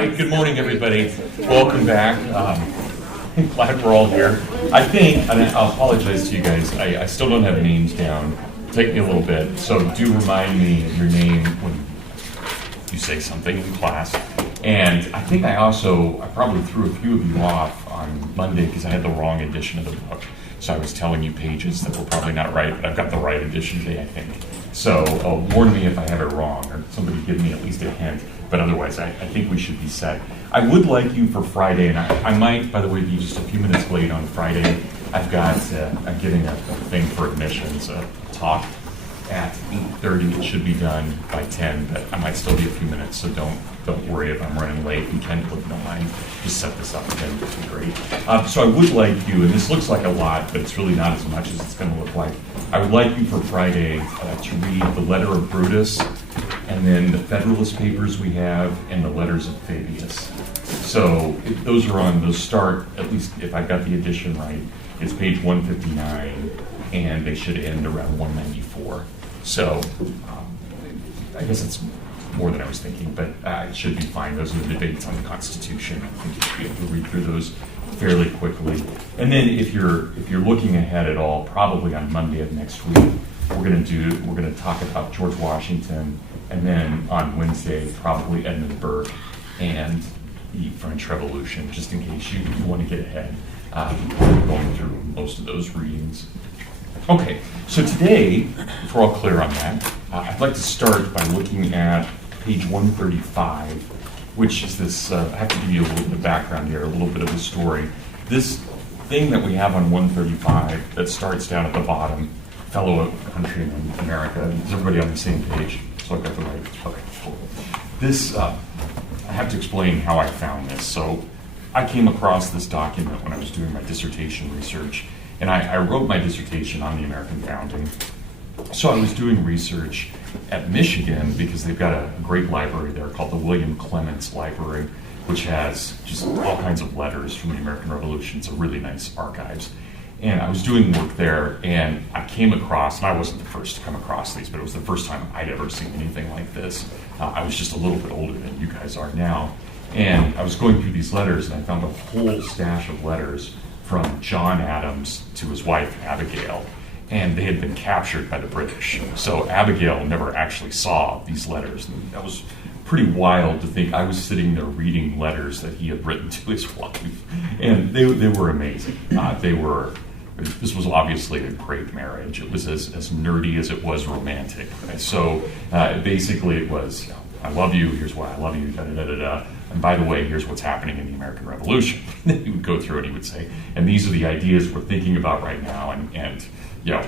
right, good morning, everybody. Welcome back. I'm glad we're all here. I think, and I'll apologize to you guys, I still don't have names down. Take me a little bit, so do remind me of your name when you say something in class. And I think I probably threw a few of you off on Monday because I had the wrong edition of the book. So I was telling you pages that were probably not right, but I've got the right edition today, I think. So warn me if I have it wrong, or somebody give me at least a hint. But otherwise, I think we should be set. I would like you for Friday, and I might, by the way, be just a few minutes late on Friday. I'm getting a thing for admissions, a talk at 8:30. It should be done by 10, but I might still be a few minutes, so don't worry if I'm running late. You can, if you don't mind, just set this up again, which would be great. So I would like you, and this looks like a lot, but it's really not as much as it's going to look like. I would like you for Friday to read the letter of Brutus, and then the Federalist Papers we have, and the letters of Fabius. So those start, at least if I got the edition right, it's page 159, and they should end around 194. So I guess it's more than I was thinking, but it should be fine. Those are the debates on the Constitution. I think you should be able to read through those fairly quickly. And then if you're looking ahead at all, probably on Monday of next week, we're going to talk about George Washington, and then on Wednesday, probably Edmund Burke and the French Revolution, just in case you want to get ahead going through most of those readings. Okay, so today, if we're all clear on that, I'd like to start by looking at page 135, which is this, I have to give you a little bit of background here, a little bit of the story. This thing that we have on 135 that starts down at the bottom, fellow countrymen in America, is everybody on the same page? So I've got the right, okay, cool. This, I have to explain how I found this. So I came across this document when I was doing my dissertation research, and I wrote my dissertation on the American founding. So I was doing research at Michigan because they've got a great library there called the William Clements Library, which has just all kinds of letters from the American Revolution. It's a really nice archives. And I was doing work there, and I came across, and I wasn't the first to come across these, but it was the first time I'd ever seen anything like this. I was just a little bit older than you guys are now. And I was going through these letters, and I found a whole stash of letters from John Adams to his wife, Abigail. And they had been captured by the British. So Abigail never actually saw these letters. And that was pretty wild to think I was sitting there reading letters that he had written to his wife. And they were amazing. This was obviously a great marriage. It was as nerdy as it was romantic. Right? So basically it was, I love you, here's why I love you, da-da-da-da-da. And by the way, here's what's happening in the American Revolution. He would go through and he would say, and these are the ideas we're thinking about right now. And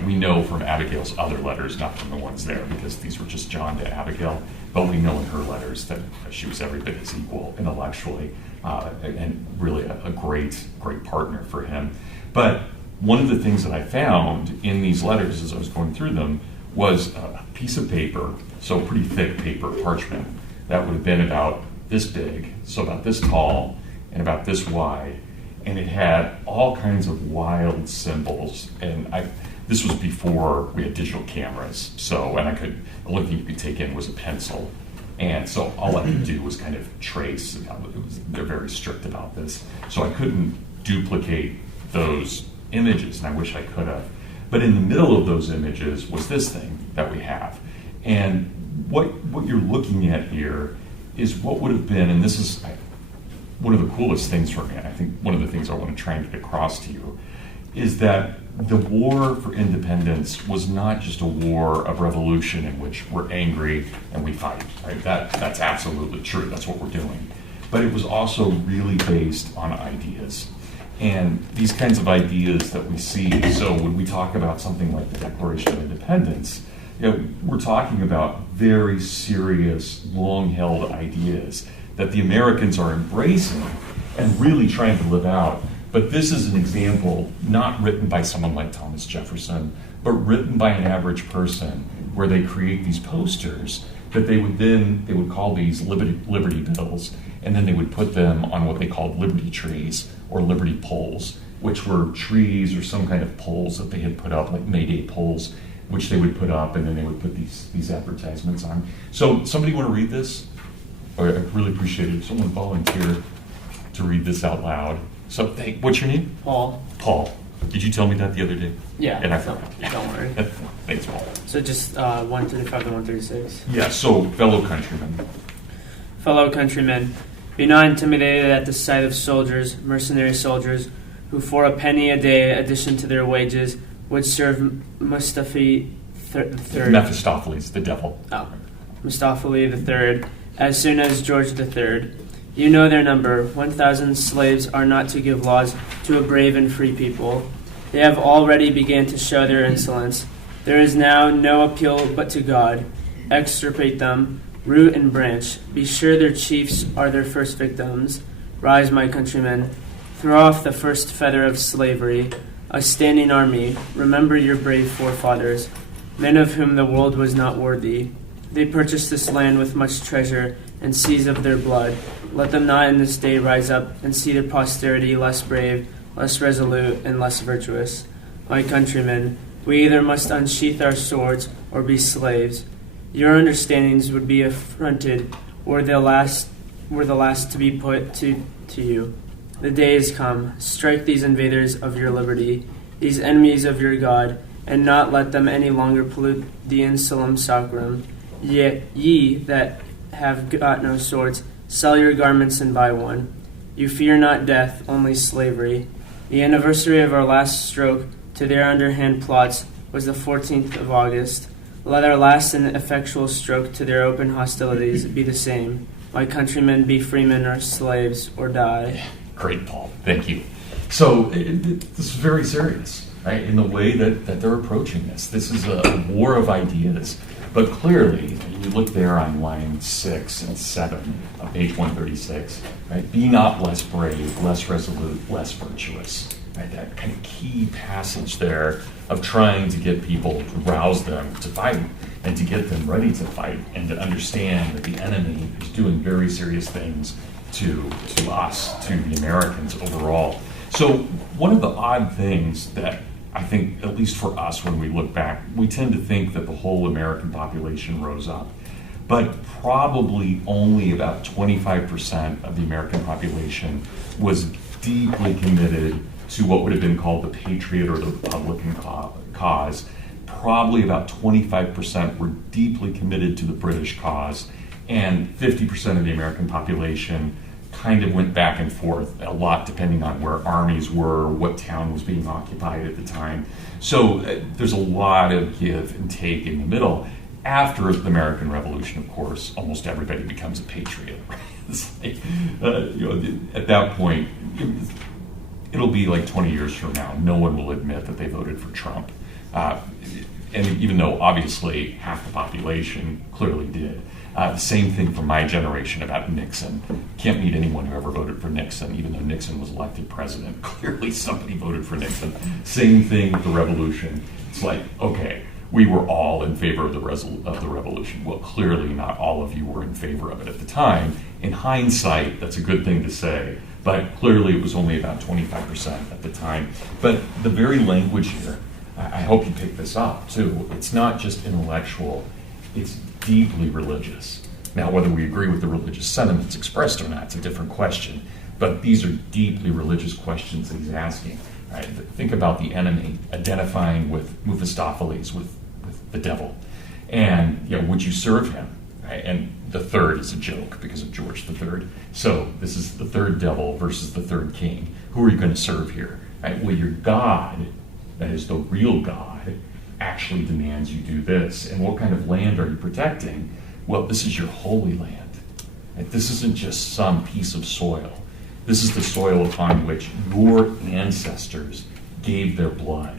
we know from Abigail's other letters, not from the ones there, because these were just John to Abigail, but we know in her letters that she was every bit as equal intellectually, and really a great partner for him. But one of the things that I found in these letters as I was going through them was a piece of paper, so pretty thick paper, parchment, that would have been about this big, so about this tall, and about this wide, and it had all kinds of wild symbols, and this was before we had digital cameras, so, and the only thing you could take in was a pencil, and so all I could do was kind of trace. They're very strict about this, so I couldn't duplicate those images, and I wish I could have. But in the middle of those images was this thing that we have, and what you're looking at here is what would have been, and this is one of the coolest things for me, and I think one of the things I want to try and get across to you, is that the war for independence was not just a war of revolution in which we're angry and we fight. Right? That's absolutely true. That's what we're doing. But it was also really based on ideas. And these kinds of ideas that we see, so when we talk about something like the Declaration of Independence, we're talking about very serious, long-held ideas that the Americans are embracing and really trying to live out. But this is an example not written by someone like Thomas Jefferson, but written by an average person, where they create these posters that they would call these Liberty Bills, and then they would put them on what they called Liberty trees or Liberty poles, which were trees or some kind of poles that they had put up, like May Day poles, which they would put up, and then they would put these advertisements on. So somebody want to read this? I really appreciate it. Someone volunteer to read this out loud. So, hey, what's your name? Paul. Paul. Did you tell me that the other day? Yeah. And I Don't worry. Thanks, Paul. So just 135 to 136. Yeah, so fellow countrymen. Fellow countrymen, be not intimidated at the sight of soldiers, mercenary soldiers, who for a penny a day addition to their wages would serve Mephistopheles, the devil. Mustaphali III, as soon as George III. You know their number. 1,000 slaves are not to give laws to a brave and free people. They have already begun to show their insolence. There is now no appeal but to God. Extirpate them, root and branch. Be sure their chiefs are their first victims. Rise, my countrymen. Throw off the first feather of slavery. A standing army. Remember your brave forefathers, men of whom the world was not worthy. They purchased this land with much treasure and seas of their blood. Let them not in this day rise up and see their posterity less brave, less resolute, and less virtuous. My countrymen, we either must unsheath our swords or be slaves. Your understandings would be affronted were the last to be put to you. The day is come. Strike these invaders of your liberty, these enemies of your God, and not let them any longer pollute the insulum sacrum. Ye that have got no swords, sell your garments and buy one. You fear not death, only slavery. The anniversary of our last stroke to their underhand plots was the 14th of August. Let our last and effectual stroke to their open hostilities be the same. My countrymen, be freemen or slaves or die. Great, Paul. Thank you. So this is very serious, right? In the way that they're approaching this. This is a war of ideas. But clearly, you look there on line 6 and 7 of page 136, right? Be not less brave, less resolute, less virtuous. Right? That kind of key passage there of trying to get people, to rouse them to fight and to get them ready to fight and to understand that the enemy is doing very serious things to us, to the Americans overall. So one of the odd things that I think, at least for us, when we look back, we tend to think that the whole American population rose up. But probably only about 25% of the American population was deeply committed to what would have been called the patriot or the Republican cause. Probably about 25% were deeply committed to the British cause, and 50% of the American population kind of went back and forth a lot depending on where armies were, what town was being occupied at the time. So there's a lot of give and take in the middle. After the American Revolution, of course, almost everybody becomes a patriot. It's like, at that point, it'll be like 20 years from now. No one will admit that they voted for Trump. And even though obviously half the population clearly did. The same thing for my generation about Nixon. Can't meet anyone who ever voted for Nixon, even though Nixon was elected president. Clearly somebody voted for Nixon. Same thing with the revolution. It's like, okay, we were all in favor of the revolution. Well, clearly not all of you were in favor of it at the time. In hindsight, that's a good thing to say, but clearly it was only about 25% at the time. But the very language here, I hope you pick this up too. It's not just intellectual, it's deeply religious. Now, whether we agree with the religious sentiments expressed or not, it's a different question. But these are deeply religious questions that he's asking. Right? Think about the enemy identifying with Mephistopheles, with the devil. And would you serve him? Right? And the third is a joke because of George III. So this is the third devil versus the third king. Who are you going to serve here? Right? Well, your God, that is the real God, actually demands you do this. And what kind of land are you protecting? Well, this is your holy land. Right? This isn't just some piece of soil. This is the soil upon which your ancestors gave their blood.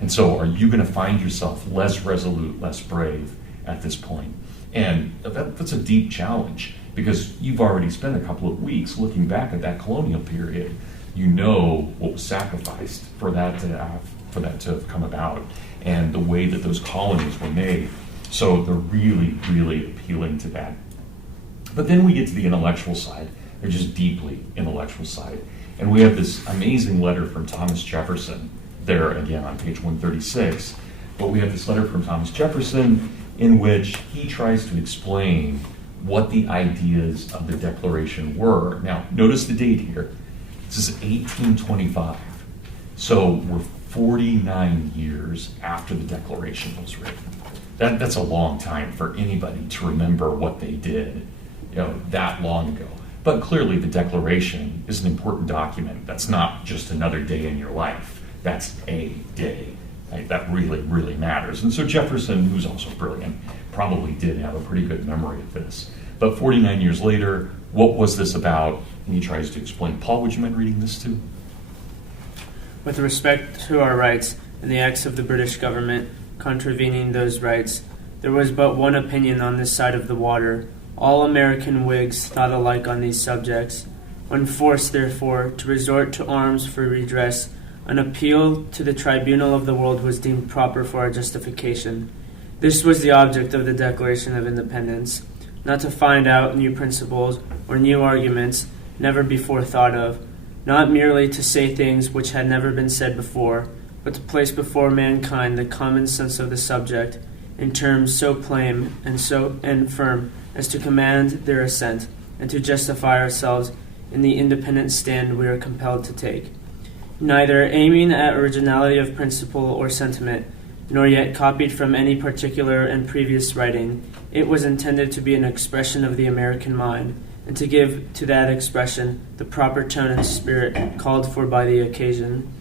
And so are you going to find yourself less resolute, less brave at this point? And that's a deep challenge because you've already spent a couple of weeks looking back at that colonial period. You know what was sacrificed for that to have come about and the way that those colonies were made. So they're really, really appealing to that. But then we get to the intellectual side. They're just deeply intellectual side. And we have this amazing letter from Thomas Jefferson there again on page 136. But we have this letter from Thomas Jefferson in which he tries to explain what the ideas of the Declaration were. Now, notice the date here. This is 1825. So we're 49 years after the Declaration was written. That's a long time for anybody to remember what they did, that long ago. But clearly the Declaration is an important document. That's not just another day in your life. That's a day. Right? That really, really matters. And so Jefferson, who's also brilliant, probably did have a pretty good memory of this. But 49 years later, what was this about? And he tries to explain. Paul, would you mind reading this too? With respect to our rights and the acts of the British government contravening those rights, there was but one opinion on this side of the water. All American Whigs thought alike on these subjects. When forced, therefore, to resort to arms for redress, an appeal to the tribunal of the world was deemed proper for our justification. This was the object of the Declaration of Independence, not to find out new principles or new arguments never before thought of, not merely to say things which had never been said before, but to place before mankind the common sense of the subject in terms so plain and firm as to command their assent, and to justify ourselves in the independent stand we are compelled to take. Neither aiming at originality of principle or sentiment, nor yet copied from any particular and previous writing, it was intended to be an expression of the American mind, and to give to that expression the proper tone and spirit called for by the occasion.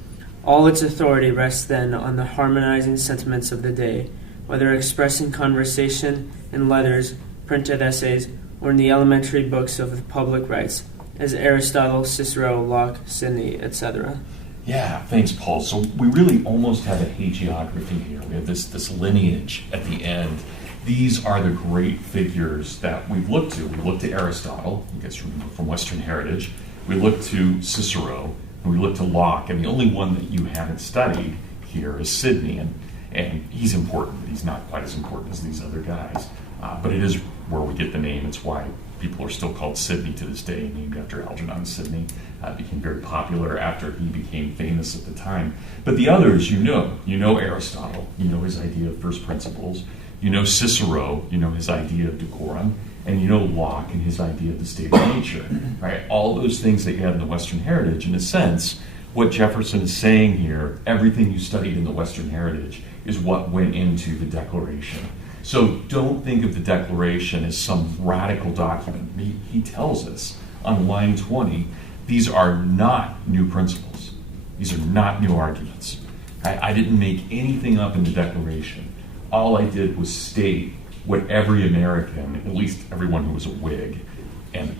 All its authority rests then on the harmonizing sentiments of the day, whether expressed in conversation, in letters, printed essays, or in the elementary books of the public rights, as Aristotle, Cicero, Locke, Sidney, etc. Yeah, thanks, Paul. So we really almost have a hagiography here. We have this lineage at the end. These are the great figures that we've looked to. We looked to Aristotle, you guys remember from Western Heritage. We looked to Cicero, and we looked to Locke, and the only one that you haven't studied here is Sidney, and he's important, but he's not quite as important as these other guys. But it is where we get the name. It's why people are still called Sidney to this day, named after Algernon Sidney. Became very popular after he became famous at the time. But the others, you know Aristotle, you know his idea of first principles, you know Cicero, you know his idea of decorum, and you know Locke and his idea of the state of nature, right? All those things that you have in the Western Heritage, in a sense, what Jefferson is saying here, everything you studied in the Western Heritage is what went into the Declaration. So don't think of the Declaration as some radical document. He tells us on line 20, these are not new principles. These are not new arguments. I didn't make anything up in the Declaration. All I did was state what every American, at least everyone who was a Whig, and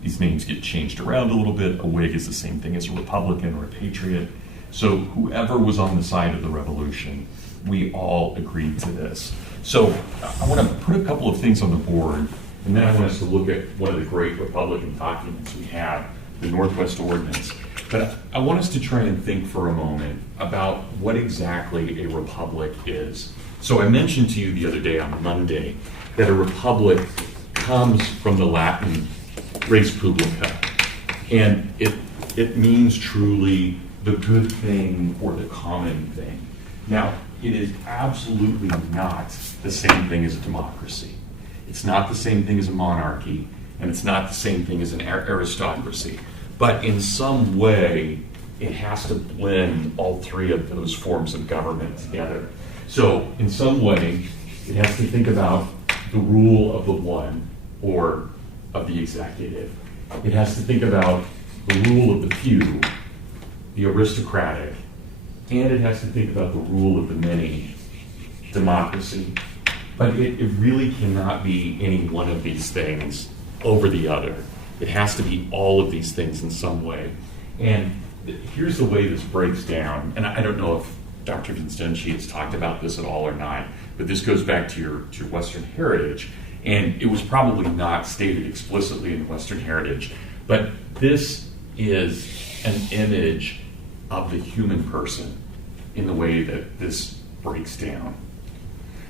these names get changed around a little bit. A Whig is the same thing as a Republican or a Patriot. So whoever was on the side of the Revolution, we all agreed to this. So I want to put a couple of things on the board, and then I want us to look at one of the great Republican documents we have, the Northwest Ordinance. But I want us to try and think for a moment about what exactly a republic is. So I mentioned to you the other day on Monday that a republic comes from the Latin res publica, and it means truly the good thing or the common thing. Now, it is absolutely not the same thing as a democracy. It's not the same thing as a monarchy, and it's not the same thing as an aristocracy. But in some way, it has to blend all three of those forms of government together. So in some way, it has to think about the rule of the one or of the executive. It has to think about the rule of the few, the aristocratic, and it has to think about the rule of the many, democracy. But it really cannot be any one of these things over the other. It has to be all of these things in some way. And here's the way this breaks down. And I don't know if Dr. Vincenci has talked about this at all or not, but this goes back to your Western Heritage. And it was probably not stated explicitly in the Western Heritage, but this is an image of the human person in the way that this breaks down.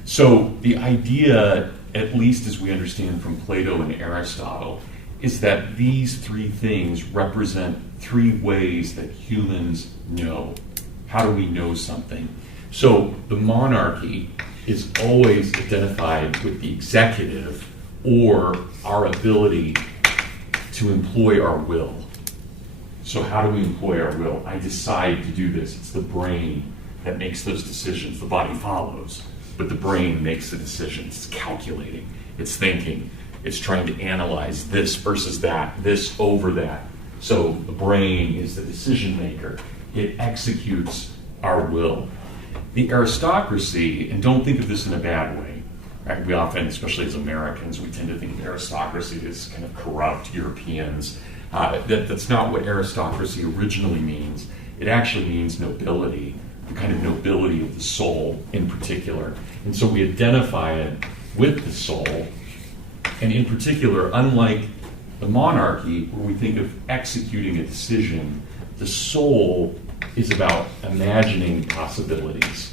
So the idea, at least as we understand from Plato and Aristotle, is that these three things represent three ways that humans know. How do we know something? So the monarchy is always identified with the executive or our ability to employ our will. So how do we employ our will? I decide to do this. It's the brain that makes those decisions. The body follows, but the brain makes the decisions. It's calculating, it's thinking, it's trying to analyze this versus that, this over that. So the brain is the decision maker. It executes our will. The aristocracy, and don't think of this in a bad way, right? We often, especially as Americans, we tend to think of aristocracy as kind of corrupt Europeans. That's not what aristocracy originally means. It actually means nobility, the kind of nobility of the soul in particular. And so we identify it with the soul. And in particular, unlike the monarchy, where we think of executing a decision, the soul is about imagining possibilities.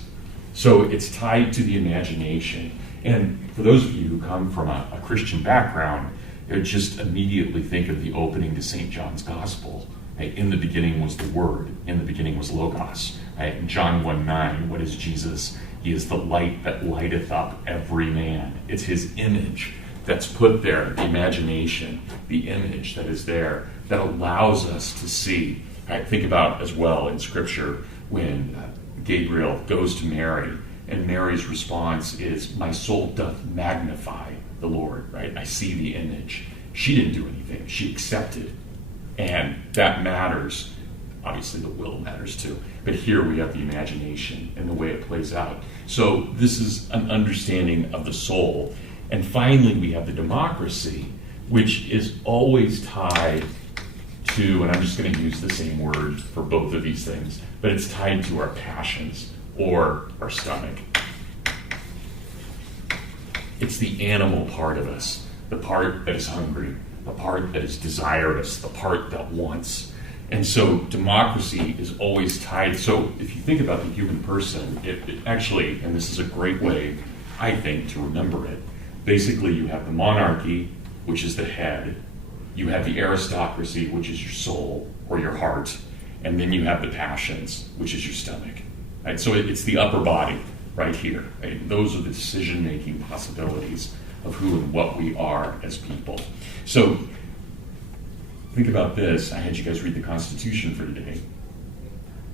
So it's tied to the imagination. And for those of you who come from a Christian background, you just immediately think of the opening to St. John's Gospel. Right? In the beginning was the Word. In the beginning was Logos. Right? In John 1:9, what is Jesus? He is the light that lighteth up every man. It's his image that's put there, the imagination, the image that is there, that allows us to see. Right? Think about as well in Scripture when Gabriel goes to Mary, and Mary's response is, "My soul doth magnify the Lord." Right? I see the image. She didn't do anything. She accepted. And that matters. Obviously, the will matters too. But here we have the imagination and the way it plays out. So this is an understanding of the soul. And finally, we have the democracy, which is always tied to, and I'm just going to use the same word for both of these things, but it's tied to our passions or our stomach. It's the animal part of us, the part that is hungry, the part that is desirous, the part that wants. And so democracy is always tied. So if you think about the human person, it actually, and this is a great way, I think, to remember it, basically you have the monarchy, which is the head, you have the aristocracy, which is your soul or your heart, and then you have the passions, which is your stomach. Right? So it's the upper body right here. Right? Those are the decision-making possibilities of who and what we are as people. So think about this. I had you guys read the Constitution for today.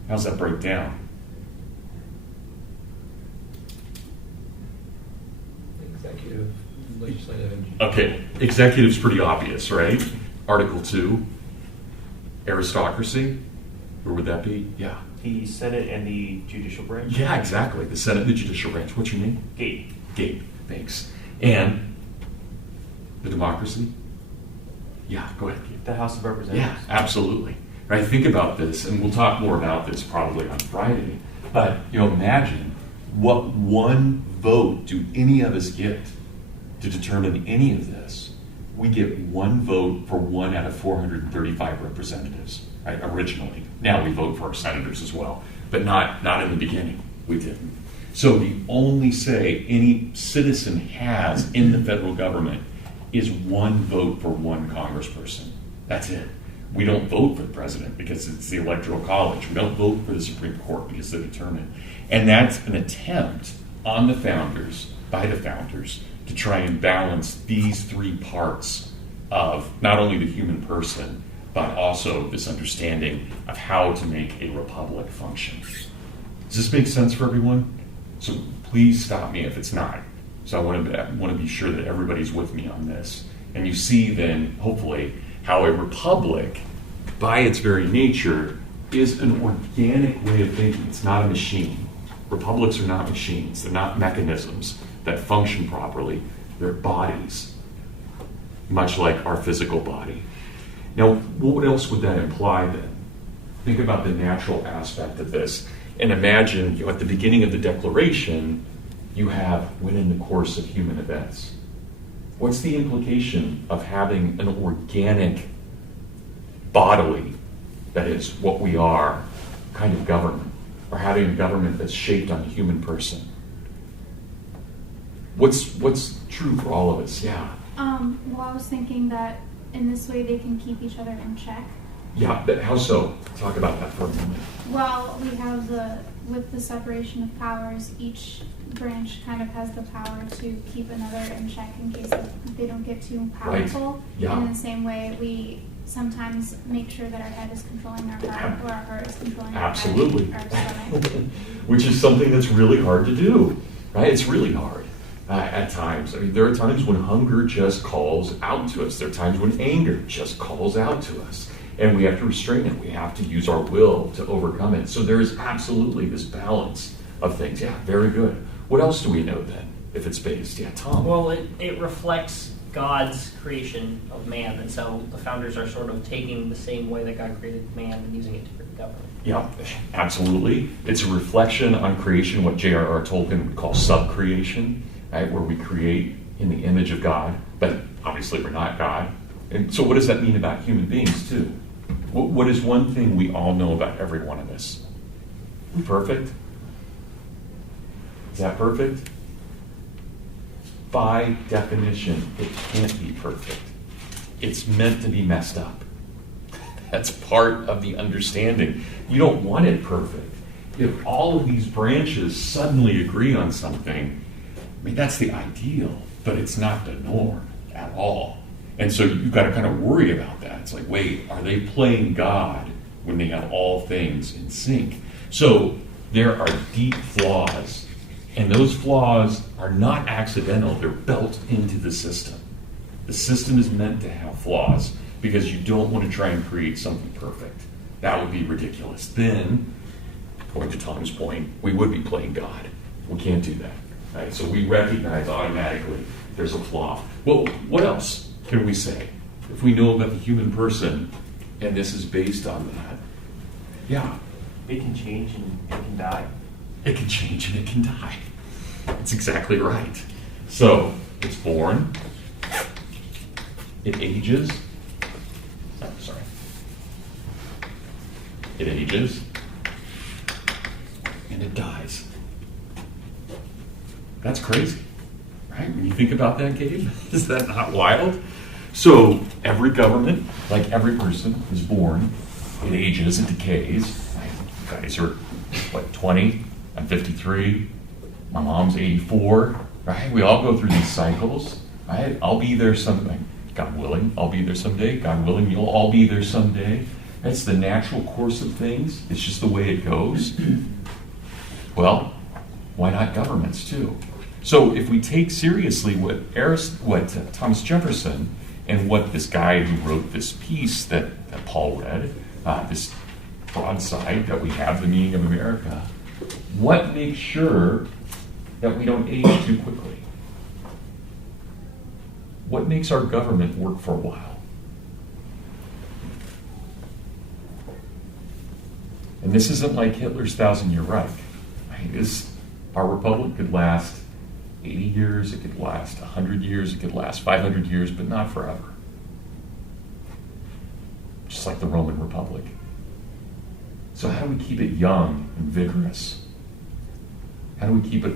How's that break down? Executive, legislative, and Okay, executive's pretty obvious, right? Article 2, aristocracy, where would that be? Yeah. The Senate and the judicial branch? Yeah, exactly. The Senate and the judicial branch. What's your name? Gabe. Gabe, thanks. And the democracy? Yeah, go ahead, Gabe. The House of Representatives? Yeah, absolutely. Right, think about this, and we'll talk more about this probably on Friday, but imagine what one vote do any of us get to determine any of this. We get one vote for 1 out of 435 representatives, right, originally. Now we vote for our senators as well, but not in the beginning. We didn't. So the only say any citizen has in the federal government is one vote for one congressperson. That's it. We don't vote for the president because it's the electoral college. We don't vote for the Supreme Court because they determine. And that's an attempt on the founders, by the founders, to try and balance these three parts of not only the human person, but also this understanding of how to make a republic function. Does this make sense for everyone? So please stop me if it's not. So I want to be sure that everybody's with me on this. And you see then, hopefully, how a republic, by its very nature, is an organic way of thinking. It's not a machine. Republics are not machines. They're not mechanisms that function properly. They're bodies, much like our physical body. Now, what else would that imply then? Think about the natural aspect of this. And imagine, at the beginning of the Declaration, you have when in the course of human events. What's the implication of having an organic, bodily, that is what we are, kind of government, or having a government that's shaped on the human person? What's true for all of us? Yeah. Well, I was thinking that in this way they can keep each other in check. Yeah, but how so? Talk about that for a moment. Well, we have with the separation of powers, each branch kind of has the power to keep another in check in case they don't get too powerful. Yeah. And in the same way, we sometimes make sure that our head is controlling our heart, or our heart is controlling Absolutely. our stomach. Which is something that's really hard to do, right? It's really hard at times. I mean, there are times when hunger just calls out to us. There are times when anger just calls out to us. And we have to restrain it. We have to use our will to overcome it. So there is absolutely this balance of things. Yeah, very good. What else do we know then, if it's based? Yeah, Tom. Well, it reflects God's creation of man, and so the founders are sort of taking the same way that God created man and using it to create government. Yeah, absolutely. It's a reflection on creation, what J.R.R. Tolkien would call subcreation, right, where we create in the image of God, but obviously we're not God. And so what does that mean about human beings, too? What is one thing we all know about every one of us? We perfect? Is that perfect? By definition, it can't be perfect. It's meant to be messed up. That's part of the understanding. You don't want it perfect. If all of these branches suddenly agree on something, I mean, that's the ideal, but it's not the norm at all. And so you've got to kind of worry about that. It's like, wait, are they playing God when they have all things in sync? So there are deep flaws. And those flaws are not accidental. They're built into the system. The system is meant to have flaws because you don't want to try and create something perfect. That would be ridiculous. Then, going to Tom's point, we would be playing God. We can't do that. Right? So we recognize automatically there's a flaw. Well, what else can we say? If we know about the human person, and this is based on that, yeah. It can change and it can die. It can change and it can die. That's exactly right. So, it's born, it ages, it ages, and it dies. That's crazy, right? When you think about that, Gabe, is that not wild? So, every government, like every person, is born, it ages, it decays. You guys are, 20? I'm 53. My mom's 84, right? We all go through these cycles, right? I'll be there someday. God willing, I'll be there someday. God willing, you'll all be there someday. That's the natural course of things. It's just the way it goes. Well, why not governments too? So if we take seriously what Thomas Jefferson and what this guy who wrote this piece that Paul read, this broadside that we have, The Meaning of America, what makes sure that we don't age too quickly? What makes our government work for a while? And this isn't like Hitler's 1,000-year Reich. Our republic could last 80 years, it could last 100 years, it could last 500 years, but not forever. Just like the Roman Republic. So how do we keep it young and vigorous? How do we keep it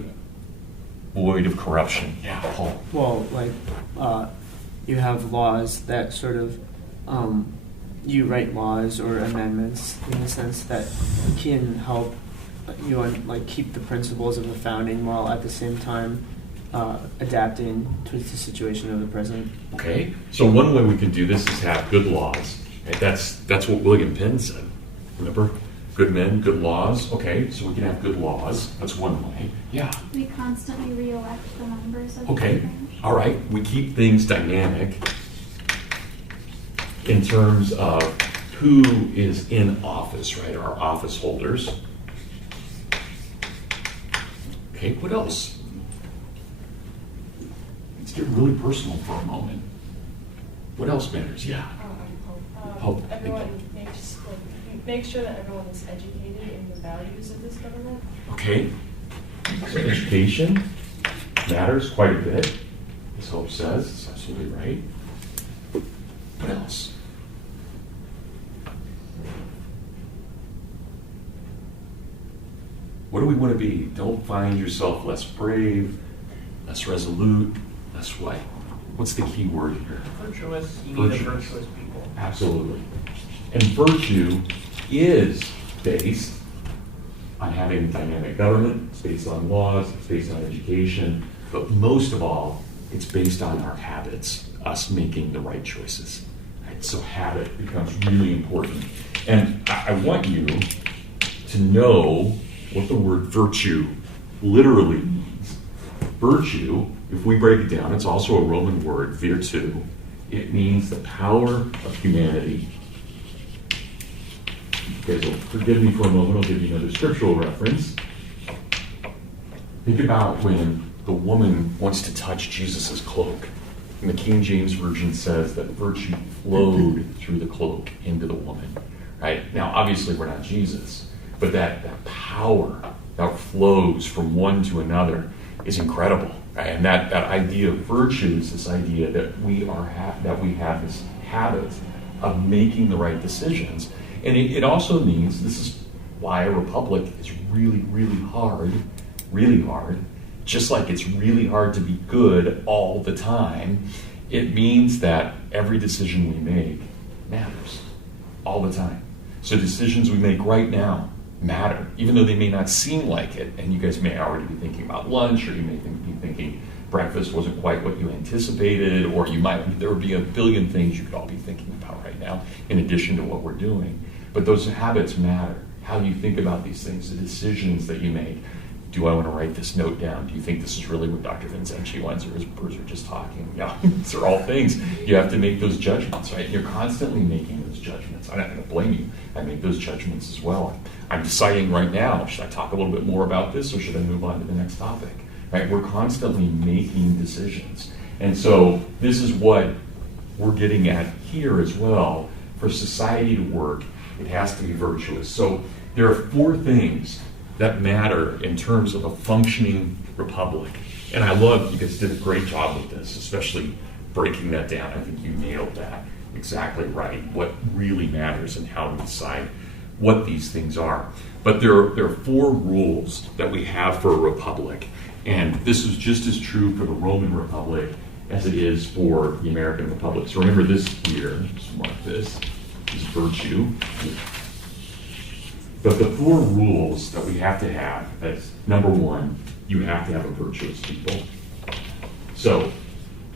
void of corruption? Yeah, Paul. Well, you have laws that sort of, you write laws or amendments in the sense that can help you keep the principles of the founding while at the same time adapting to the situation of the present. Okay, so one way we can do this is have good laws. Right? That's what William Penn said. Remember? Good men, good laws. Okay, so we can have good laws. That's one way. Yeah. We constantly re-elect the members of the Okay, branch. all right. We keep things dynamic in terms of who is in office, right? Our office holders. Okay, what else? Let's get really personal for a moment. What else matters? Yeah. Hope. Everyone make sure that everyone is educated in the values of this government. Okay. So education matters quite a bit, as Hope says. It's absolutely right. What else? What do we want to be? Don't find yourself less brave, less resolute, less what? What's the key word here? Virtuous. You need a Virtuous. virtuous people. Absolutely. And virtue is based on having a dynamic government. It's based on laws, it's based on education, but most of all, it's based on our habits, us making the right choices. Right? So habit becomes really important. And I want you to know what the word virtue literally means. Virtue, if we break it down, it's also a Roman word, virtu. It means the power of humanity. You guys will forgive me for a moment, I'll give you another scriptural reference. Think about when the woman wants to touch Jesus' cloak. And the King James Version says that virtue flowed through the cloak into the woman. Right? Now, obviously, we're not Jesus, but that power that flows from one to another is incredible. Right? And that idea of virtue is this idea that we have this habit of making the right decisions. And it also means, this is why a republic is really, really hard, just like it's really hard to be good all the time. It means that every decision we make matters all the time. So decisions we make right now matter, even though they may not seem like it. And you guys may already be thinking about lunch, or you may be thinking breakfast wasn't quite what you anticipated, or there would be a billion things you could all be thinking about right now in addition to what we're doing. But those habits matter. How you think about these things, the decisions that you make. Do I want to write this note down? Do you think this is really what Dr. Vincenti wants, or his birds are just talking? No, these are all things. You have to make those judgments, right? You're constantly making those judgments. I'm not going to blame you. I make those judgments as well. I'm deciding right now, should I talk a little bit more about this, or should I move on to the next topic? Right? We're constantly making decisions. And so this is what we're getting at here as well. For society to work, it has to be virtuous. So there are 4 things that matter in terms of a functioning republic. And I love, you guys did a great job with this, especially breaking that down. I think you nailed that exactly right, what really matters and how to decide what these things are. But there are 4 rules that we have for a republic. And this is just as true for the Roman Republic as it is for the American Republic. So remember this here, just mark this, is virtue. But the 4 rules that we have to have, that's number 1, you have to have a virtuous people. So,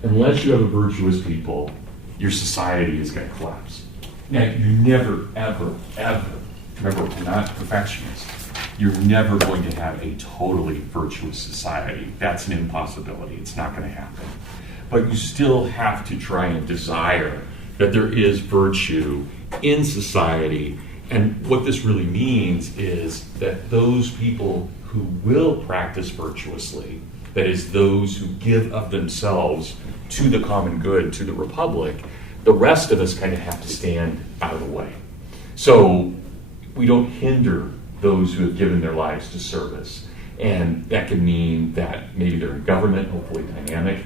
unless you have a virtuous people, your society is going to collapse. Now, you never, ever, remember, we're not perfectionists. You're never going to have a totally virtuous society. That's an impossibility. It's not going to happen. But you still have to try and desire that there is virtue in society. And what this really means is that those people who will practice virtuously, that is, those who give of themselves to the common good, to the republic, the rest of us kind of have to stand out of the way. So we don't hinder those who have given their lives to service. And that can mean that maybe they're in government, hopefully dynamic.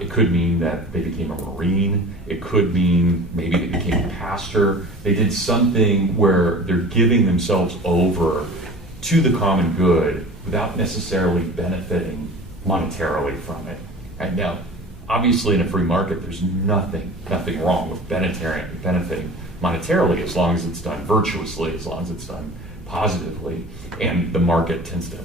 It could mean that they became a Marine. It could mean maybe they became a pastor. They did something where they're giving themselves over to the common good without necessarily benefiting monetarily from it. And now, obviously in a free market, there's nothing wrong with benefiting monetarily as long as it's done virtuously, as long as it's done positively. And the market tends to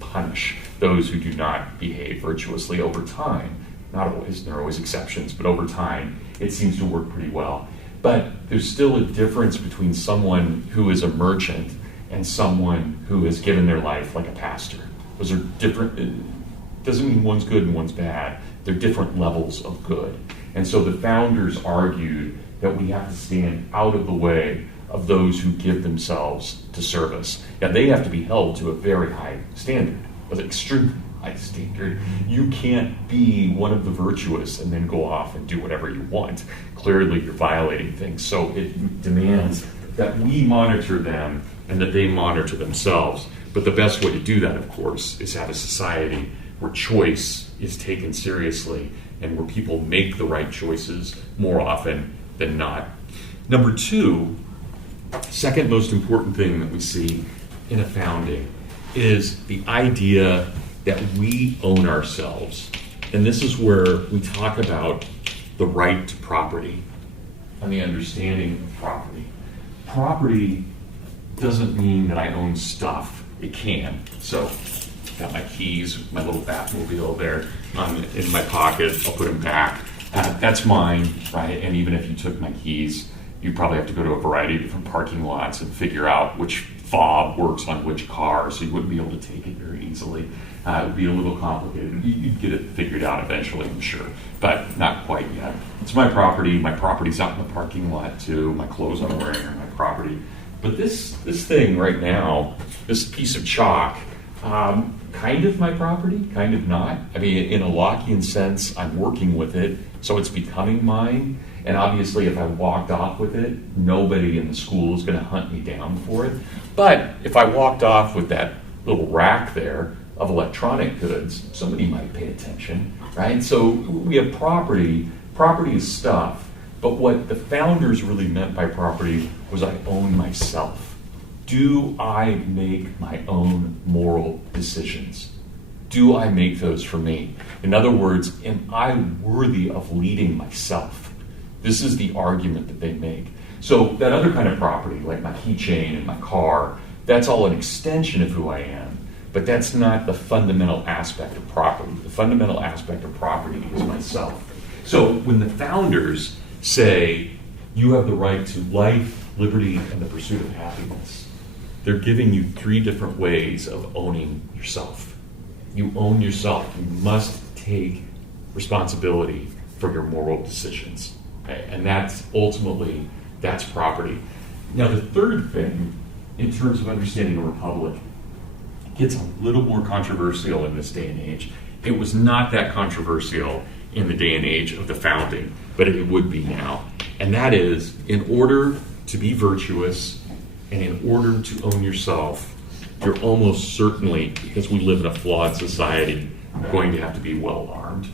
punish those who do not behave virtuously over time. Not always, there are always exceptions, but over time, it seems to work pretty well. But there's still a difference between someone who is a merchant and someone who has given their life like a pastor. Those are different. It doesn't mean one's good and one's bad. They're different levels of good. And so the founders argued that we have to stand out of the way of those who give themselves to service. Now, they have to be held to a very high standard, an extremely high standard. You can't be one of the virtuous and then go off and do whatever you want. Clearly, you're violating things. So it demands that we monitor them and that they monitor themselves. But the best way to do that, of course, is have a society where choice is taken seriously and where people make the right choices more often than not. Number 2, second most important thing that we see in a founding is the idea that we own ourselves. And this is where we talk about the right to property and the understanding of property. Property doesn't mean that I own stuff. It can. So, got my keys, my little Batmobile there in my pocket. I'll put them back. That's mine, right? And even if you took my keys, you probably have to go to a variety of different parking lots and figure out which fob works on which car, so you wouldn't be able to take it very easily. It would be a little complicated. You'd get it figured out eventually, I'm sure, but not quite yet. It's my property. My property's out in the parking lot too. My clothes I'm wearing are my property. But this thing right now, this piece of chalk, kind of my property, kind of not. I mean, in a Lockean sense, I'm working with it, so it's becoming mine. And obviously, if I walked off with it, nobody in the school is going to hunt me down for it. But if I walked off with that little rack there of electronic goods, somebody might pay attention, right? So we have property. Property is stuff. But what the founders really meant by property was I own myself. Do I make my own moral decisions? Do I make those for me? In other words, am I worthy of leading myself? This is the argument that they make. So that other kind of property, like my keychain and my car, that's all an extension of who I am. But that's not the fundamental aspect of property. The fundamental aspect of property is myself. So when the founders say you have the right to life, liberty, and the pursuit of happiness, they're giving you three different ways of owning yourself. You own yourself. You must take responsibility for your moral decisions. Okay? And that's ultimately, that's property. Now the third thing, in terms of understanding a republic, gets a little more controversial in this day and age. It was not that controversial in the day and age of the founding, but it would be now. And that is, in order to be virtuous and in order to own yourself, you're almost certainly, because we live in a flawed society, going to have to be well armed.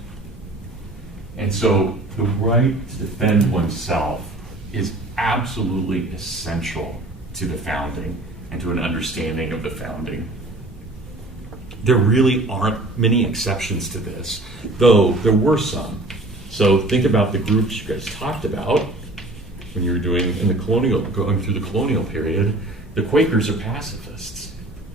And so the right to defend oneself is absolutely essential to the founding and to an understanding of the founding. There really aren't many exceptions to this, though there were some. So think about the groups you guys talked about when you were going through the colonial period. The Quakers are pacifists.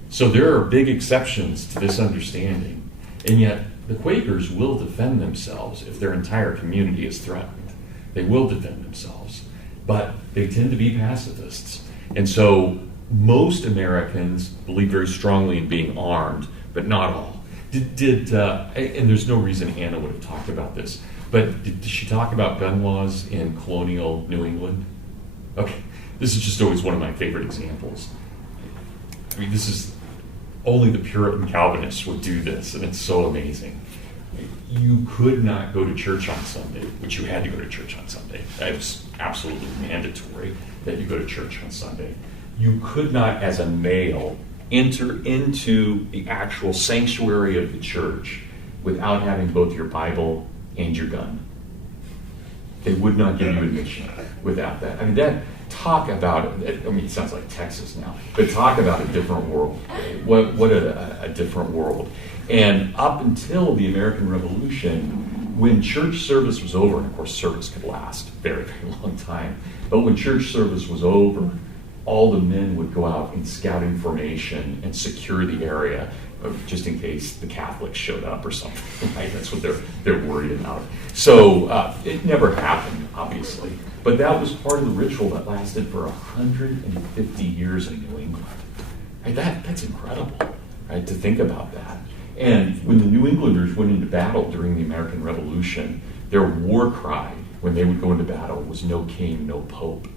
So there are big exceptions to this understanding. And yet the Quakers will defend themselves if their entire community is threatened. They will defend themselves. But they tend to be pacifists. And so most Americans believe very strongly in being armed, but not all. And there's no reason Anna would have talked about this, but did she talk about gun laws in colonial New England? Okay, this is just always one of my favorite examples. I mean, this is, only the Puritan Calvinists would do this, and it's so amazing. You could not go to church on Sunday, which you had to go to church on Sunday. That was absolutely mandatory that you go to church on Sunday. You could not, as a male, enter into the actual sanctuary of the church without having both your Bible and your gun. They would not give you admission without that. I mean, talk about it. I mean, it sounds like Texas now, but talk about a different world. What a different world. And up until the American Revolution, when church service was over, and of course service could last a very, very long time, but when church service was over, all the men would go out in scouting formation and secure the area, just in case the Catholics showed up or something. Right? That's what they're worried about. So it never happened, obviously, but that was part of the ritual that lasted for 150 years in New England. Right? That's incredible, right? To think about that. And when the New Englanders went into battle during the American Revolution, their war cry when they would go into battle was "No king, no pope."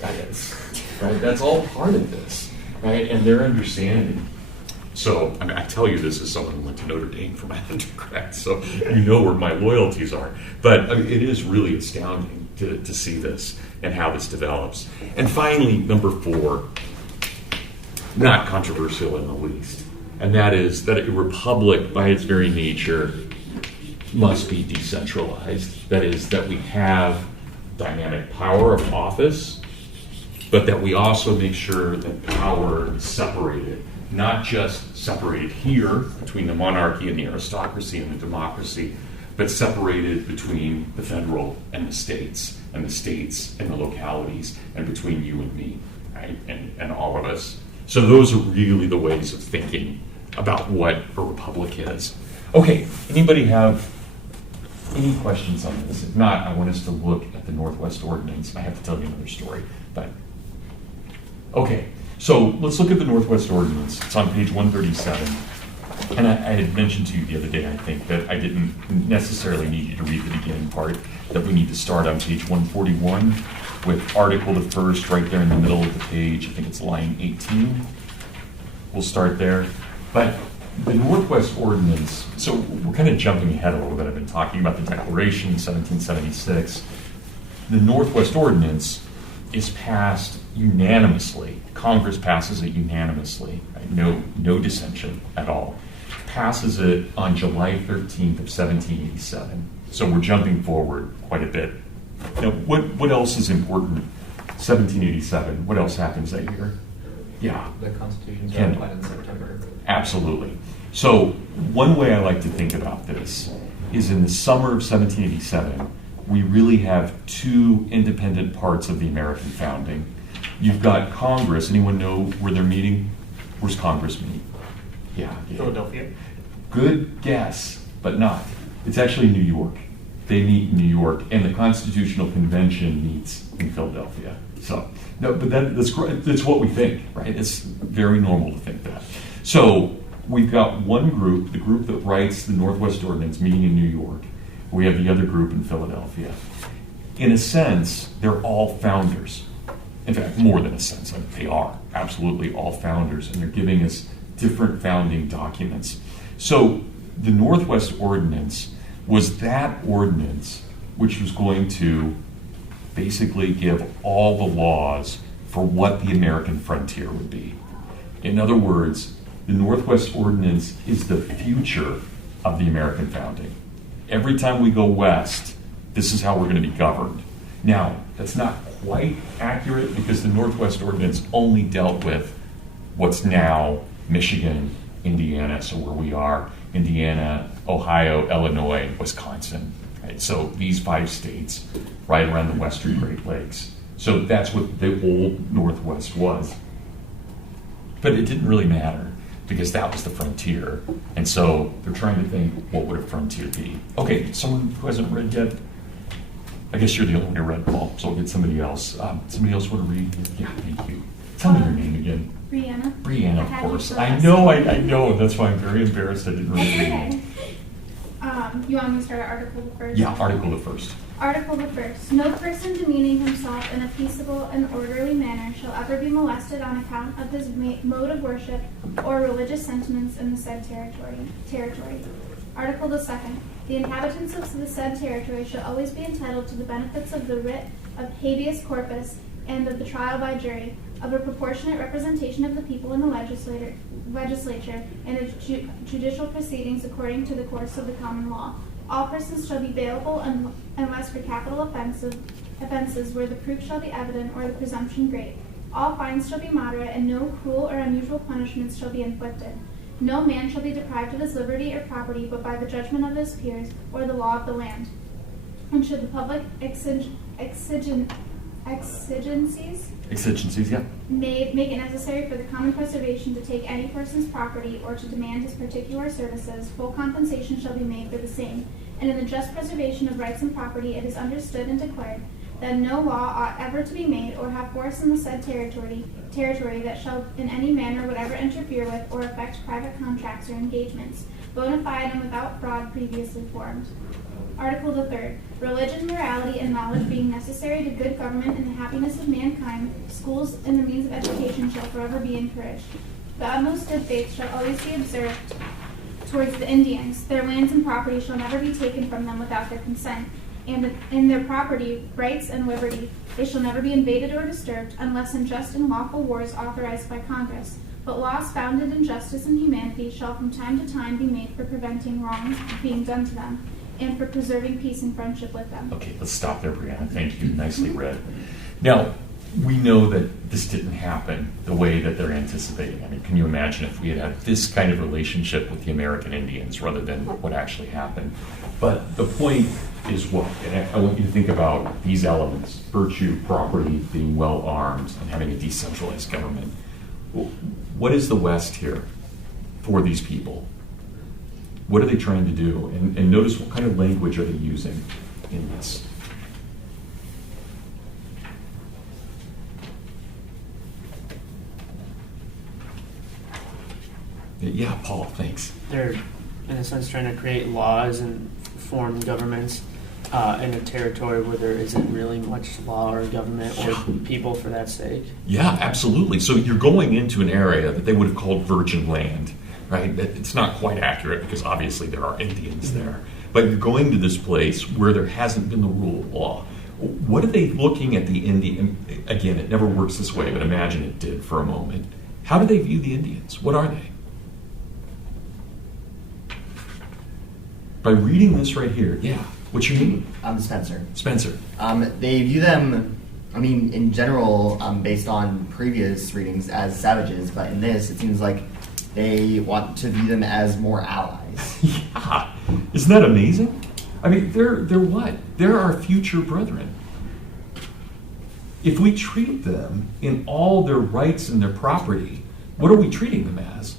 That is, right? That's all part of this, right? And their understanding. So, I mean, I tell you this as someone who went to Notre Dame for my undergrad, so you know where my loyalties are. But I mean, it is really astounding to see this and how this develops. And finally, number 4, not controversial in the least, and that is that a republic, by its very nature, must be decentralized. That is, that we have dynamic power of office, but that we also make sure that power is separated, not just separated here between the monarchy and the aristocracy and the democracy, but separated between the federal and the states and the localities, and between you and me. right? And all of us. So those are really the ways of thinking about what a republic is. Okay, anybody have any questions on this? If not, I want us to look at the Northwest Ordinance. I have to tell you another story, but okay. So let's look at the Northwest Ordinance. It's on page 137. And I had mentioned to you the other day, I think, that I didn't necessarily need you to read the beginning part, that we need to start on page 141 with Article the First right there in the middle of the page. I think it's line 18. We'll start there. But the Northwest Ordinance, so we're kind of jumping ahead a little bit. I've been talking about the Declaration, 1776. The Northwest Ordinance is passed unanimously. Congress passes it unanimously. Right? No dissension at all. Passes it on July 13th of 1787. So we're jumping forward quite a bit. Now, what else is important? 1787. What else happens that year? Yeah. The Constitution's Kendall. ratified in September. Absolutely. So one way I like to think about this is in the summer of 1787, we really have two independent parts of the American founding. You've got Congress. Anyone know where they're meeting? Where's Congress meet? Yeah. Philadelphia. Good guess, but not. It's actually New York. They meet in New York, and the Constitutional Convention meets in Philadelphia. So, no, but that's what we think, right? It's very normal to think that. So we've got one group, the group that writes the Northwest Ordinance, meeting in New York. We have the other group in Philadelphia. In a sense, they're all founders. In fact, more than a sense, they are absolutely all founders, and they're giving us different founding documents. So the Northwest Ordinance was that ordinance which was going to basically give all the laws for what the American frontier would be. In other words, the Northwest Ordinance is the future of the American founding. Every time we go west, this is how we're going to be governed. Now, that's not quite accurate because the Northwest Ordinance only dealt with what's now Michigan, Indiana, so where we are, Indiana, Ohio, Illinois, Wisconsin. Right? So these 5 states right around the western Great Lakes. So that's what the old Northwest was. But it didn't really matter because that was the frontier. And so they're trying to think, what would a frontier be? Okay, someone who hasn't read yet? I guess you're the only one who read, Paul, so I'll get somebody else. Somebody else want to read? Yeah, thank you. Tell me your name again. Brianna. Brianna, I of had course. you for I last know, week. I know. That's why I'm very embarrassed I didn't read That's your okay. name. You want me to start at Article the First? Yeah, Article the First. Article the First. No person demeaning himself in a peaceable and orderly manner shall ever be molested on account of his mode of worship or religious sentiments in the said territory. Article the Second. The inhabitants of the said territory shall always be entitled to the benefits of the writ of habeas corpus and of the trial by jury, of a proportionate representation of the people in the legislature, and of judicial proceedings according to the course of the common law. All persons shall be bailable unless for capital offenses where the proof shall be evident or the presumption great. All fines shall be moderate, and no cruel or unusual punishments shall be inflicted. No man shall be deprived of his liberty or property but by the judgment of his peers or the law of the land. And should the public exigencies Yeah. make it necessary for the common preservation to take any person's property or to demand his particular services, full compensation shall be made for the same. And in the just preservation of rights and property, it is understood and declared that no law ought ever to be made or have force in the said territory that shall in any manner whatever interfere with or affect private contracts or engagements, bona fide and without fraud previously formed. Article the Third. Religion, morality, and knowledge being necessary to good government and the happiness of mankind, schools and the means of education shall forever be encouraged. The utmost good faith shall always be observed towards the Indians. Their lands and property shall never be taken from them without their consent, and in their property, rights, and liberty, they shall never be invaded or disturbed unless in just and lawful wars authorized by Congress. But laws founded in justice and humanity shall from time to time be made for preventing wrongs being done to them, and for preserving peace and friendship with them. Okay, let's stop there, Brianna. Thank you. Nicely read. Now, we know that this didn't happen the way that they're anticipating. I mean, can you imagine if we had had this kind of relationship with the American Indians rather than what actually happened? But the point is what? And I want you to think about these elements: virtue, property, being well armed, and having a decentralized government. What is the West here for these people? What are they trying to do? And notice what kind of language are they using in this. Yeah, Paul, thanks. They're, in a sense, trying to create laws and form governments in a territory where there isn't really much law or government or people for that sake. Yeah, absolutely. So you're going into an area that they would have called virgin land, right? It's not quite accurate because obviously there are Indians there. But you're going to this place where there hasn't been the rule of law. What are they looking at the Indian? Again, it never works this way, but imagine it did for a moment. How do they view the Indians? What are they? By reading this right here, yeah. What's your name? I'm Spencer. Spencer. They view them, I mean, in general, based on previous readings, as savages, but in this, it seems like they want to view them as more allies. Yeah. Isn't that amazing? I mean, they're what? They're our future brethren. If we treat them in all their rights and their property, what are we treating them as?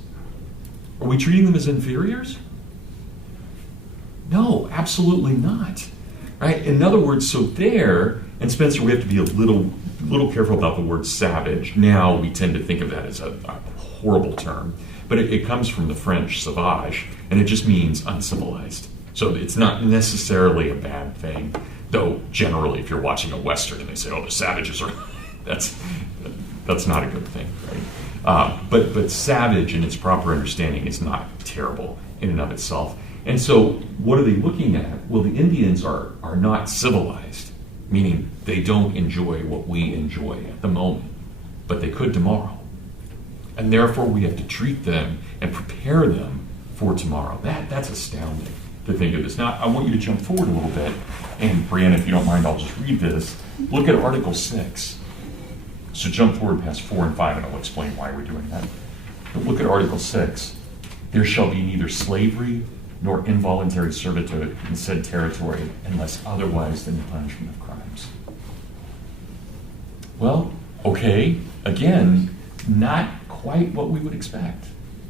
Are we treating them as inferiors? No, absolutely not. Right? In other words, so there, and Spencer, we have to be a little careful about the word savage. Now we tend to think of that as a horrible term, but it comes from the French sauvage, and it just means uncivilized. So it's not necessarily a bad thing, though generally if you're watching a Western and they say, oh, the savages are, that's not a good thing, right? But savage in its proper understanding is not terrible in and of itself. And so what are they looking at? Well, the Indians are not civilized, meaning they don't enjoy what we enjoy at the moment, but they could tomorrow. And therefore we have to treat them and prepare them for tomorrow. That's astounding to think of this. Now, I want you to jump forward a little bit, and Brianna, if you don't mind, I'll just read this. Look at Article 6. So jump forward past 4 and 5, and I'll explain why we're doing that. But look at Article 6. There shall be neither slavery nor involuntary servitude in said territory unless otherwise than the punishment of crimes. Well, okay, again, not quite what we would expect.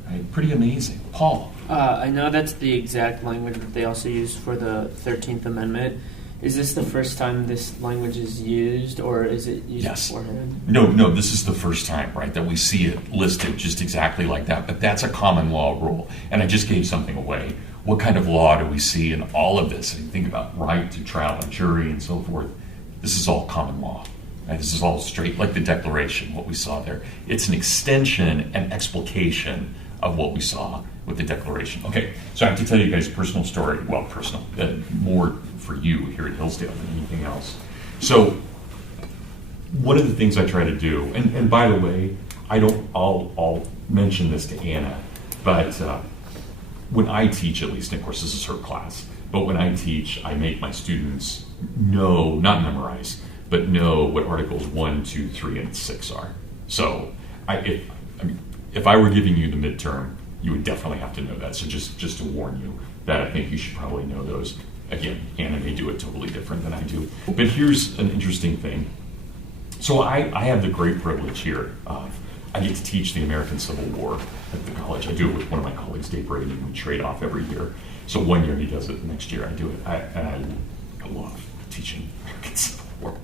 Right? Pretty amazing. Paul. I know that's the exact language that they also use for the 13th Amendment. Is this the first time this language is used, or is it used beforehand? No, this is the first time, right, that we see it listed just exactly like that. But that's a common law rule. And I just gave something away. What kind of law do we see in all of this? And you think about right to trial by jury and so forth. This is all common law. Right? This is all straight, like the Declaration, what we saw there. It's an extension and explication of what we saw with the Declaration. Okay, so I have to tell you guys a personal story. Well, personal, more for you here at Hillsdale than anything else. So one of the things I try to do, and by the way, I'll mention this to Anna, but when I teach, at least, and of course this is her class, but when I teach, I make my students know, not memorize, but know what Articles 1, 2, 3, and 6 are. So if I were giving you the midterm, you would definitely have to know that. So just to warn you that I think you should probably know those. Again, Anna may do it totally different than I do. But here's an interesting thing. So I have the great privilege here of, I get to teach the American Civil War at the college. I do it with one of my colleagues, Dave Brady, and we trade off every year. So one year he does it, the next year I do it. I love teaching American Civil War.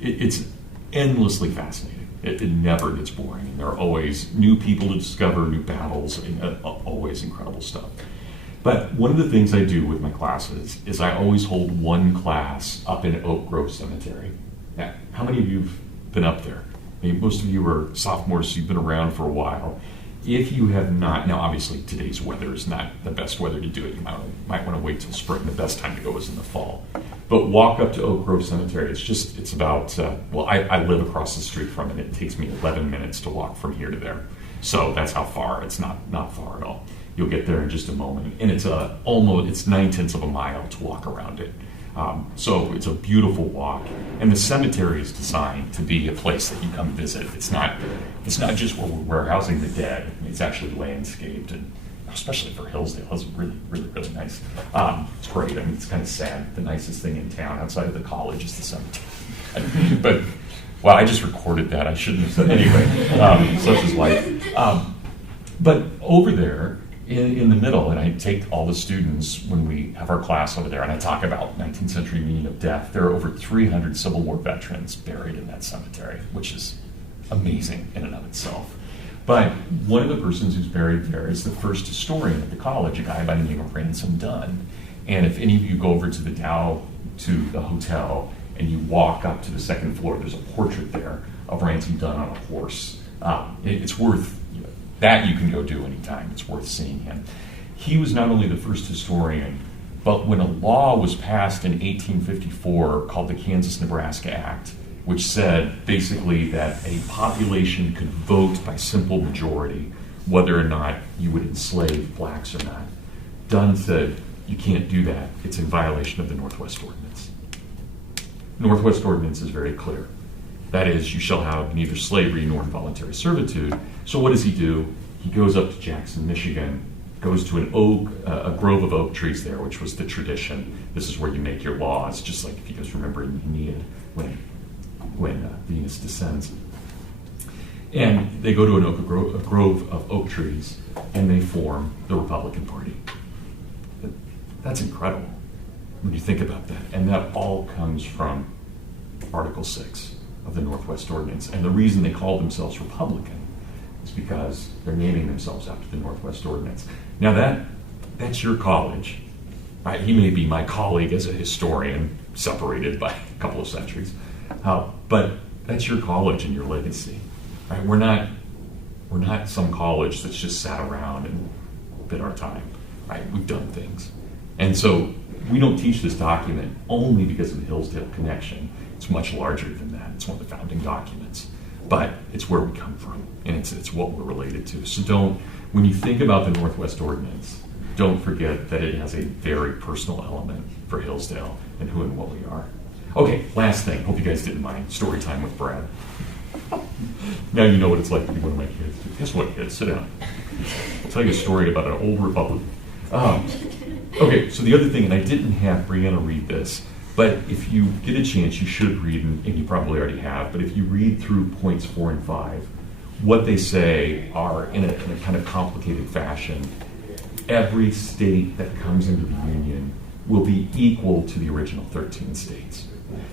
It's endlessly fascinating. It never gets boring. And there are always new people to discover, new battles, and always incredible stuff. But one of the things I do with my classes is I always hold one class up in Oak Grove Cemetery. Now, how many of you have been up there? I mean, most of you are sophomores, so you've been around for a while. If you have not, now obviously today's weather is not the best weather to do it. You might want to wait till spring. The best time to go is in the fall. But walk up to Oak Grove Cemetery. It's about, I live across the street from it. It takes me 11 minutes to walk from here to there. So that's how far. It's not far at all. You'll get there in just a moment. And it's 9/10 of a mile to walk around it. So it's a beautiful walk, and the cemetery is designed to be a place that you come visit. It's not just where we're housing the dead. It's actually landscaped, and especially for Hillsdale, it's really, really, really nice. It's great. I mean, it's kind of sad. The nicest thing in town outside of the college is the cemetery. But, well, I just recorded that. I shouldn't have said anyway. Such is life. But over there, in the middle, and I take all the students when we have our class over there, and I talk about 19th century meaning of death. There are over 300 Civil War veterans buried in that cemetery, which is amazing in and of itself. But one of the persons who's buried there is the first historian at the college, a guy by the name of Ransom Dunn. And if any of you go over to the Dow, to the hotel, and you walk up to the second floor, there's a portrait there of Ransom Dunn on a horse. It's worth, that you can go do anytime. It's worth seeing him. He was not only the first historian, but when a law was passed in 1854 called the Kansas-Nebraska Act, which said basically that a population could vote by simple majority whether or not you would enslave blacks or not, Dunn said, you can't do that. It's in violation of the Northwest Ordinance. Northwest Ordinance is very clear. That is, you shall have neither slavery nor involuntary servitude. So what does he do? He goes up to Jackson, Michigan, goes to a grove of oak trees there, which was the tradition. This is where you make your laws, just like if you guys remember in Aeneid when Venus descends. And they go to a grove of oak trees, and they form the Republican Party. That's incredible when you think about that. And that all comes from Article 6 of the Northwest Ordinance. And the reason they call themselves Republican is because they're naming themselves after the Northwest Ordinance. Now that's your college. Right? He may be my colleague as a historian, separated by a couple of centuries. But that's your college and your legacy. Right? We're not some college that's just sat around and bid our time. Right? We've done things. And so we don't teach this document only because of the Hillsdale connection. It's much larger than that. It's one of the founding documents. But it's where we come from, and it's what we're related to. So when you think about the Northwest Ordinance, don't forget that it has a very personal element for Hillsdale and who and what we are. Okay, last thing. Hope you guys didn't mind. Story time with Brad. Now you know what it's like to be one of my kids. Guess what, kids? Sit down. I'll tell you a story about an old Republican. Okay, so the other thing, and I didn't have Brianna read this, but if you get a chance, you should read, and you probably already have, but if you read through points 4 and 5, what they say are, in a kind of complicated fashion, every state that comes into the Union will be equal to the original 13 states.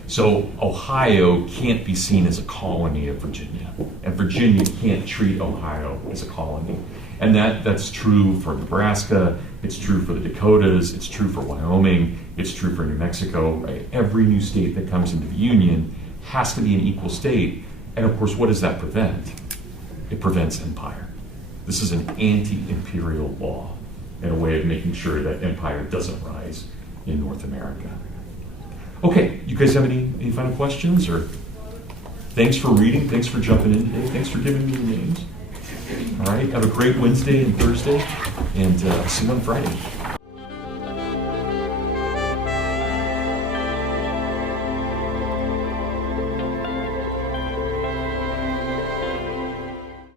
So Ohio can't be seen as a colony of Virginia, and Virginia can't treat Ohio as a colony. And that's true for Nebraska, it's true for the Dakotas, it's true for Wyoming, it's true for New Mexico, right? Every new state that comes into the Union has to be an equal state. And of course, what does that prevent? It prevents empire. This is an anti-imperial law and a way of making sure that empire doesn't rise in North America. Okay, you guys have any final questions? Or thanks for reading, thanks for jumping in today, thanks for giving me the names. All right, have a great Wednesday and Thursday, and see you on Friday.